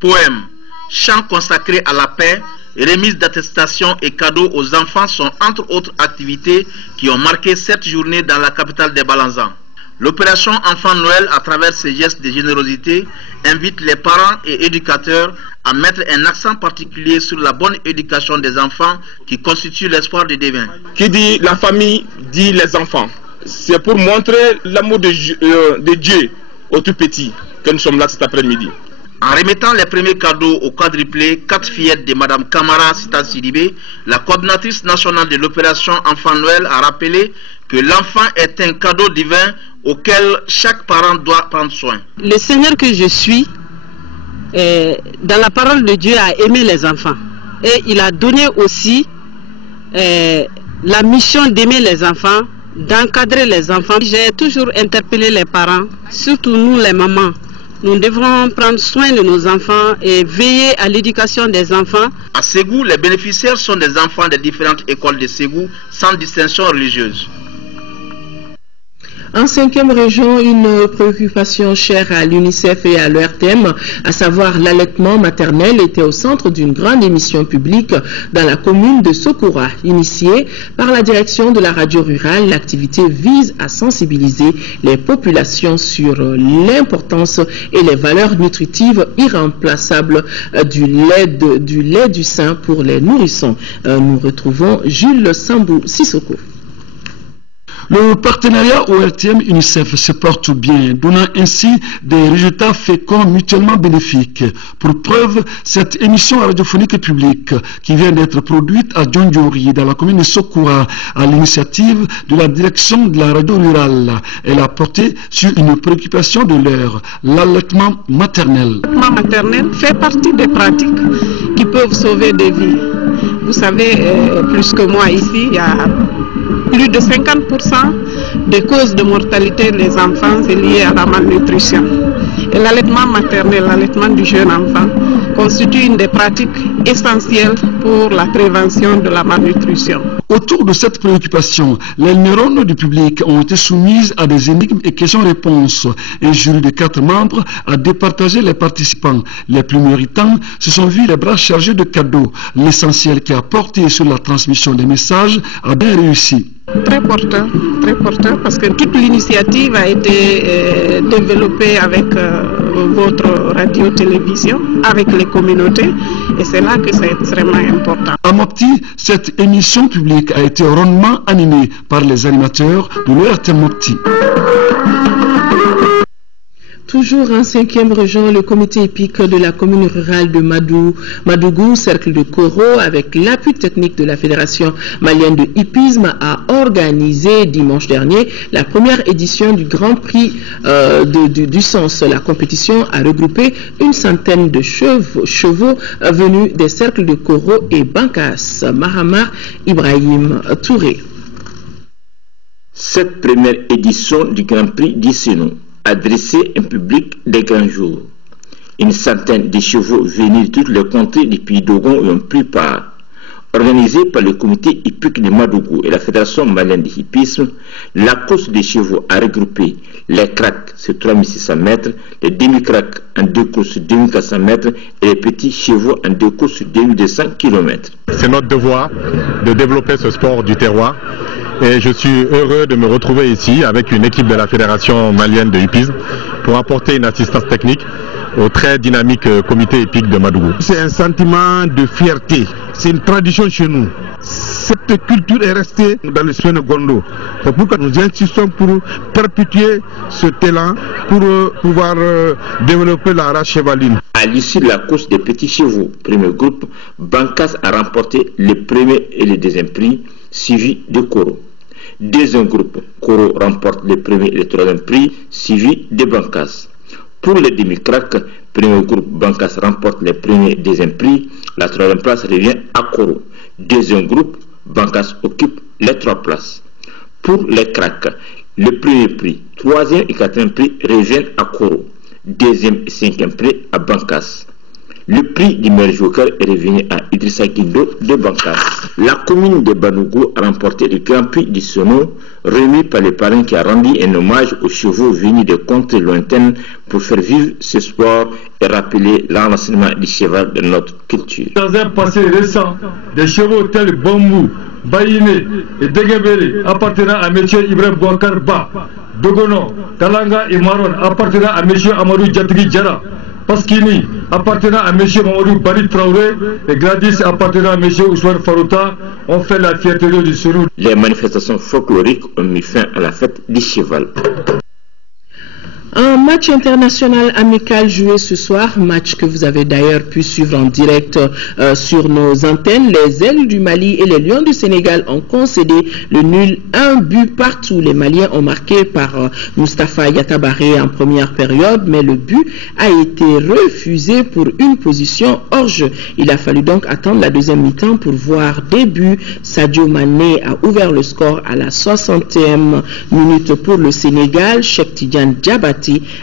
poèmes, chants consacrés à la paix, remise d'attestations et cadeaux aux enfants sont entre autres activités qui ont marqué cette journée dans la capitale des Balanzans. L'opération Enfant Noël, à travers ses gestes de générosité, invite les parents et éducateurs à mettre un accent particulier sur la bonne éducation des enfants qui constitue l'espoir de demain. Qui dit la famille, dit les enfants. C'est pour montrer l'amour de Dieu aux tout petits que nous sommes là cet après-midi. En remettant les premiers cadeaux au quadruplé, 4 fillettes de Mme Kamara Sita Sidibé, la coordinatrice nationale de l'opération Enfant Noël a rappelé que l'enfant est un cadeau divin auquel chaque parent doit prendre soin. Le Seigneur que je suis, dans la parole de Dieu, a aimé les enfants. Et il a donné aussi la mission d'aimer les enfants, d'encadrer les enfants. J'ai toujours interpellé les parents, surtout nous les mamans. Nous devrons prendre soin de nos enfants et veiller à l'éducation des enfants. À Ségou, les bénéficiaires sont des enfants des différentes écoles de Ségou sans distinction religieuse. En 5e région, une préoccupation chère à l'UNICEF et à l'ERTM, à savoir l'allaitement maternel, était au centre d'une grande émission publique dans la commune de Sokoura. Initiée par la direction de la radio rurale, l'activité vise à sensibiliser les populations sur l'importance et les valeurs nutritives irremplaçables du lait du sein pour les nourrissons. Nous retrouvons Jules Sambou Sissoko. Le partenariat ORTM-UNICEF se porte bien, donnant ainsi des résultats féconds mutuellement bénéfiques. Pour preuve, cette émission radiophonique publique qui vient d'être produite à Djondjori dans la commune de Sokoura à l'initiative de la direction de la radio rurale, elle a porté sur une préoccupation de l'heure, l'allaitement maternel. L'allaitement maternel fait partie des pratiques qui peuvent sauver des vies. Vous savez, plus que moi ici, il y a plus de 50% des causes de mortalité des enfants c'est lié à la malnutrition. Et l'allaitement maternel, l'allaitement du jeune enfant, constitue une des pratiques essentielles pour la prévention de la malnutrition. Autour de cette préoccupation, les neurones du public ont été soumises à des énigmes et questions-réponses. Un jury de 4 membres a départagé les participants. Les plus méritants se sont vus les bras chargés de cadeaux. L'essentiel qui a porté sur la transmission des messages a bien réussi. Très porteur parce que toute l'initiative a été développée avec votre radio-télévision, avec les communautés, et c'est là que c'est extrêmement important. À Mopti, cette émission publique a été rondement animée par les animateurs de l'ORTM Mopti. Toujours en 5e région, le comité épique de la commune rurale de Madougou, cercle de Koro, avec l'appui technique de la Fédération malienne de hippisme, a organisé dimanche dernier la première édition du Grand Prix du Sens. La compétition a regroupé une centaine de chevaux venus des cercles de Koro et Bankas. Mahama Ibrahim Touré. Cette première édition du Grand Prix d'Isseno adressé un public des grands jours. Une centaine de chevaux venus de toutes les contrées du Pays Dogon y ont pris part. Organisée par le comité hippique de Madougou et la Fédération malienne de hippisme, la course des chevaux a regroupé les cracks sur 3600 mètres, les demi-cracks en 2 courses sur 2400 mètres et les petits chevaux en 2 courses sur 2200 km. C'est notre devoir de développer ce sport du terroir. Et je suis heureux de me retrouver ici avec une équipe de la Fédération malienne de hippisme pour apporter une assistance technique au très dynamique comité épique de Madougou. C'est un sentiment de fierté, c'est une tradition chez nous. Cette culture est restée dans le Swene Gondo. C'est pourquoi nous insistons pour perpétuer ce talent, pour pouvoir développer la race chevaline. À l'issue de la course des petits chevaux, premier groupe, Bankas a remporté le premier et le deuxième prix, suivi de Koro. Deuxième groupe, Koro remporte le premier et le troisième prix, suivi de Bankas. Pour les demi-crack, premier groupe, Bankas remporte le premier et le deuxième prix, la troisième place revient à Koro. Deuxième groupe, Bankas occupe les 3 places. Pour les cracks, le premier prix, troisième et quatrième prix reviennent à Koro. Deuxième et cinquième prix à Bankas. Le prix du meilleur joker est revenu à Idrissa Guindo de Bankas. La commune de Banougou a remporté le grand prix du Sono, remis par les parrains qui a rendu un hommage aux chevaux venus de contrées lointaines pour faire vivre ce sport et rappeler l'enracinement du cheval de notre culture. Dans un passé récent, des chevaux tels Bambou, Baïné et Degebele appartenant à M. Ibrahim Bouakar Ba, Dogono, Talanga et Maron appartenant à M. Amadou Djatri Djara, Paskini appartenant à M. Mamadou Bari Traoré et Gladys appartenant à M. Ousmane Farouta ont fait la fierté du Sourou. Les manifestations folkloriques ont mis fin à la fête du cheval. Un match international amical joué ce soir, match que vous avez d'ailleurs pu suivre en direct sur nos antennes. Les Ailes du Mali et les Lions du Sénégal ont concédé le nul, 1 but partout. Les Maliens ont marqué par Moustapha Yatabaré en première période, mais le but a été refusé pour une position hors jeu. Il a fallu donc attendre la deuxième mi-temps pour voir des buts. Sadio Mané a ouvert le score à la 60e minute pour le Sénégal. Cheikh Tidiane Diabaté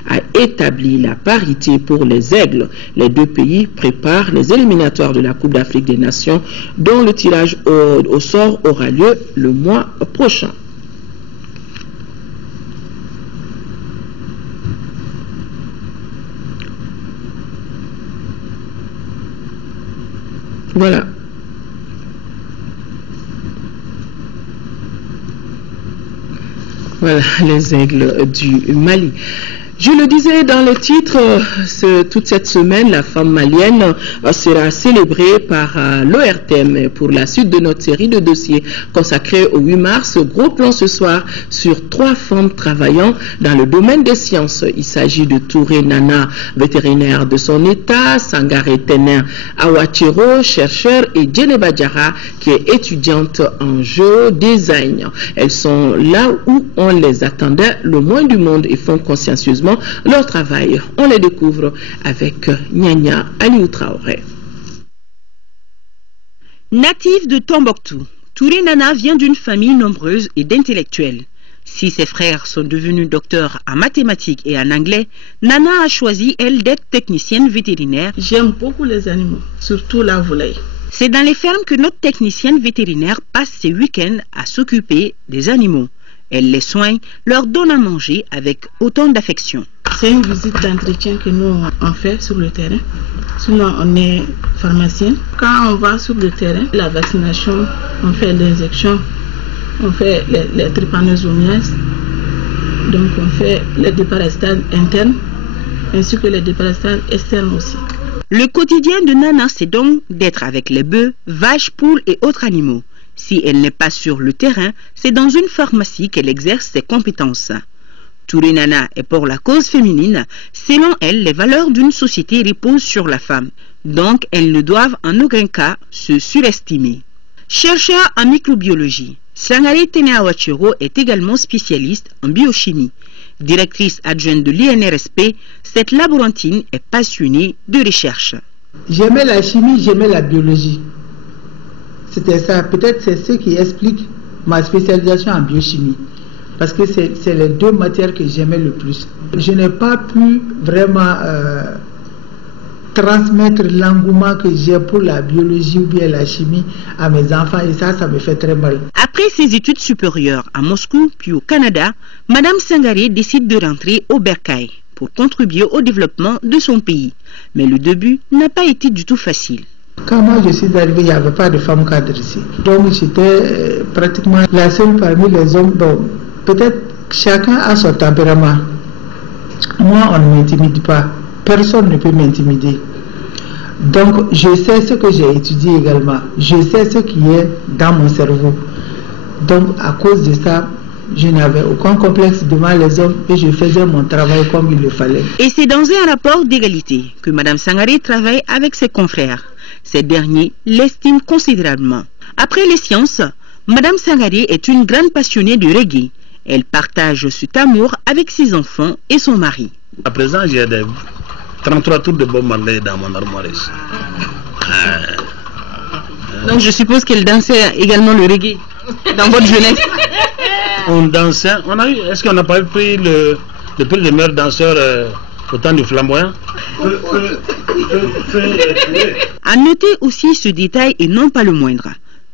a établi la parité pour les Aigles. Les deux pays préparent les éliminatoires de la Coupe d'Afrique des Nations dont le tirage au sort aura lieu le mois prochain. Voilà. Voilà, les Aigles du Mali. Je le disais dans le titre, toute cette semaine, la femme malienne sera célébrée par l'ORTM pour la suite de notre série de dossiers consacrés au 8 mars. Gros plan ce soir sur 3 femmes travaillant dans le domaine des sciences. Il s'agit de Touré Nana, vétérinaire de son état, Sangaré Tenin Awachiro, chercheur, et Djeneba Diarra, qui est étudiante en géodesign. Elles sont là où on les attendait le moins du monde et font consciencieusement leur travail. On les découvre avec Nyanya Aliou Traoré. Native de Tombouctou, Touré Nana vient d'une famille nombreuse et d'intellectuels. Si ses frères sont devenus docteurs en mathématiques et en anglais, Nana a choisi, elle, d'être technicienne vétérinaire. J'aime beaucoup les animaux, surtout la volaille. C'est dans les fermes que notre technicienne vétérinaire passe ses week-ends à s'occuper des animaux. Elle les soigne, leur donne à manger avec autant d'affection. C'est une visite d'entretien que nous on fait sur le terrain. Sinon, on est pharmacien. Quand on va sur le terrain, la vaccination, on fait l'injection, on fait les trypanosomiases, donc on fait les déparasitage internes ainsi que les déparasitage externes aussi. Le quotidien de Nana, c'est donc d'être avec les bœufs, vaches, poules et autres animaux. Si elle n'est pas sur le terrain, c'est dans une pharmacie qu'elle exerce ses compétences. Touré Nana est pour la cause féminine. Selon elle, les valeurs d'une société reposent sur la femme. Donc, elles ne doivent en aucun cas se surestimer. Chercheur en microbiologie, Sangaré Tenin Awachiro est également spécialiste en biochimie. Directrice adjointe de l'INRSP, cette laborantine est passionnée de recherche. J'aimais la chimie, j'aimais la biologie. C'était ça, peut-être c'est ce qui explique ma spécialisation en biochimie. Parce que c'est les deux matières que j'aimais le plus. Je n'ai pas pu vraiment transmettre l'engouement que j'ai pour la biologie ou bien la chimie à mes enfants et ça me fait très mal. Après ses études supérieures à Moscou puis au Canada, Madame Sangaré décide de rentrer au Bercail pour contribuer au développement de son pays. Mais le début n'a pas été du tout facile. Quand moi je suis arrivé, il n'y avait pas de femme cadre ici. Donc j'étais pratiquement la seule parmi les hommes. Donc peut-être chacun a son tempérament. Moi, on ne m'intimide pas. personne ne peut m'intimider. Donc je sais ce que j'ai étudié également, je sais ce qui est dans mon cerveau. Donc à cause de ça, je n'avais aucun complexe devant les hommes et je faisais mon travail comme il le fallait. Et c'est dans un rapport d'égalité que Mme Sangaré travaille avec ses confrères. Ces derniers l'estiment considérablement. Après les sciences, Mme Sangaré est une grande passionnée de reggae. Elle partage cet amour avec ses enfants et son mari. À présent, j'ai 33 tours de Bob Marley dans mon armoire. Donc je suppose qu'elle dansait également le reggae dans votre jeunesse. On dansait, est-ce qu'on n'a pas pris le prix de meilleur danseur au temps du flamboyant? À noter aussi ce détail et non pas le moindre.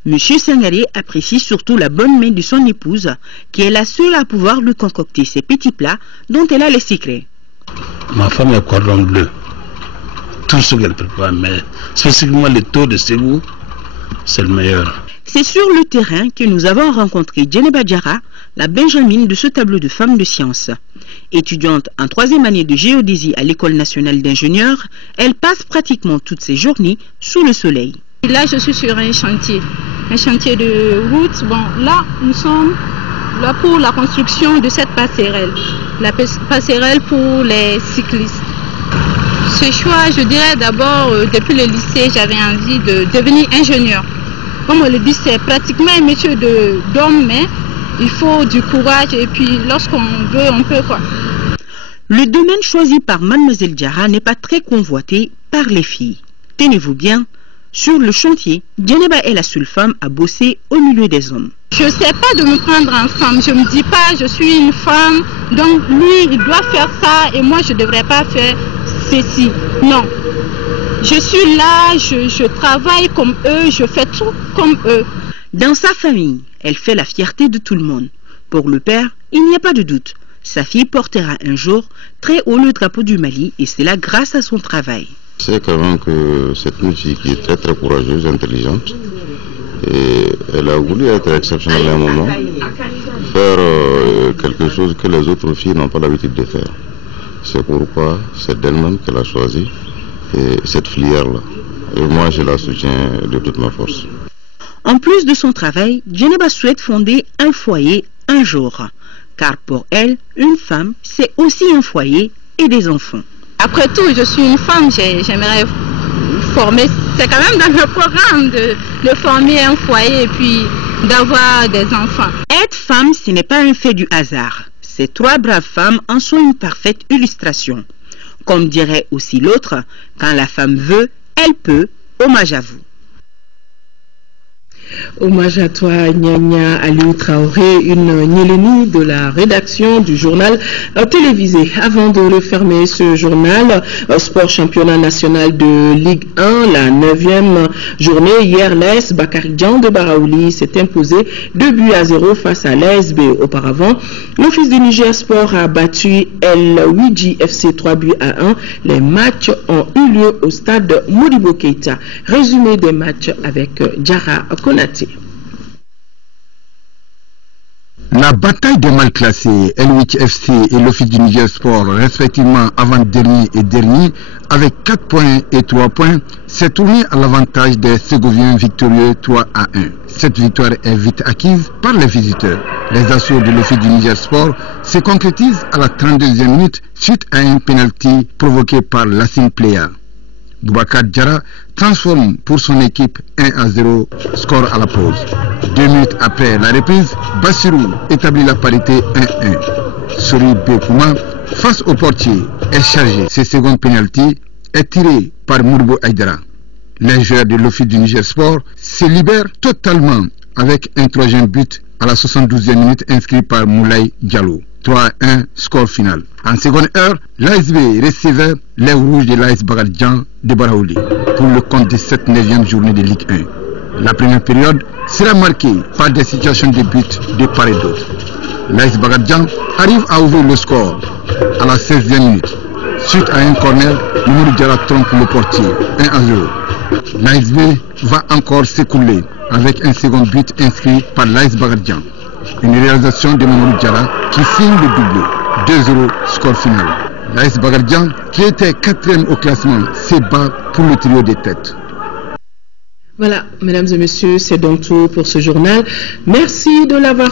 Monsieur Sangaré apprécie surtout la bonne main de son épouse, qui est la seule à pouvoir lui concocter ces petits plats dont elle a les secrets. Ma femme est cordon bleu. Tout ce qu'elle prépare, mais spécifiquement le taux de Ségou, c'est le meilleur. C'est sur le terrain que nous avons rencontré Djeneba Diarra, la Benjamine de ce tableau de femmes de sciences. Étudiante en 3e année de géodésie à l'École nationale d'ingénieurs, elle passe pratiquement toutes ses journées sous le soleil. Là, je suis sur un chantier de route. Bon, là, nous sommes là pour la construction de cette passerelle, la passerelle pour les cyclistes. Ce choix, je dirais d'abord, depuis le lycée, j'avais envie de devenir ingénieur. Comme on le dit, c'est pratiquement un métier d'homme, mais il faut du courage et puis lorsqu'on veut, on peut quoi. Le domaine choisi par Mademoiselle Diarra n'est pas très convoité par les filles. Tenez-vous bien, sur le chantier, Djeneba est la seule femme à bosser au milieu des hommes. Je ne sais pas de me prendre en femme, je ne me dis pas je suis une femme, donc lui il doit faire ça et moi je ne devrais pas faire ceci. Non. Je suis là, je travaille comme eux, je fais tout comme eux. Dans sa famille, elle fait la fierté de tout le monde. Pour le père, il n'y a pas de doute. Sa fille portera un jour très haut le drapeau du Mali et c'est là grâce à son travail. C'est quand même que c'est une fille qui est très très courageuse, intelligente. Et elle a voulu être exceptionnelle à un moment, faire quelque chose que les autres filles n'ont pas l'habitude de faire. C'est pourquoi c'est d'elle-même qu'elle a choisi cette filière-là. Et moi, je la soutiens de toute ma force. En plus de son travail, Djeneba souhaite fonder un foyer un jour. Car pour elle, une femme, c'est aussi un foyer et des enfants. Après tout, je suis une femme, j'aimerais former, c'est quand même dans le programme de former un foyer et puis d'avoir des enfants. Être femme, ce n'est pas un fait du hasard. Ces 3 braves femmes en sont une parfaite illustration. Comme dirait aussi l'autre, quand la femme veut, elle peut. Hommage à vous. Hommage à toi, Nyanya Aliou Traoré, une Nyélénie de la rédaction du journal télévisé. Avant de refermer ce journal, sport championnat national de Ligue 1, la 9e journée. Hier, l'AS Bakary Dian de Baraouli s'est imposé 2-0 face à l'ASB. Auparavant, l'Office du Niger Sport a battu El Ouidji FC 3-1. Les matchs ont eu lieu au stade Modibo Keita. Résumé des matchs avec Diarra Konaté. La bataille des mal classés, El Ouidji FC et l'Office du Niger Sport, respectivement avant-dernier et dernier, avec 4 points et 3 points, s'est tourné à l'avantage des Ségoviens victorieux 3-1. Cette victoire est vite acquise par les visiteurs. Les assauts de l'Office du Niger Sport se concrétisent à la 32e minute suite à un penalty provoqué par Lassine Plea. Boubacar Diarra transforme pour son équipe 1-0, score à la pause. 2 minutes après la reprise, Bassirou établit la parité 1-1. Sori Bekouma, face au portier, est chargé. Ce second penalty est tiré par Mourbo Aïdara. Les joueurs de l'Office du Niger Sport se libèrent totalement avec un 3e but à la 72e minute inscrit par Moulay Diallo. 3-1, score final. En seconde heure, l'ASB recevait les rouges de l'AS Bagadjan de Baraouli pour le compte de cette 9e journée de Ligue 1. La première période sera marquée par des situations de but de part et d'autre. L'AS Bagadjan arrive à ouvrir le score à la 16e minute. Suite à un corner, Mourou Diarra trompe le portier 1-0. L'ASB va encore s'écouler avec un second but inscrit par l'AS Bagadjan. Une réalisation de Mamadou Diarra qui signe le doublé. 2-0, score final. Raïs Bagardjan, qui était 4e au classement, se bat pour le trio des têtes. Voilà, mesdames et messieurs, c'est donc tout pour ce journal. Merci de l'avoir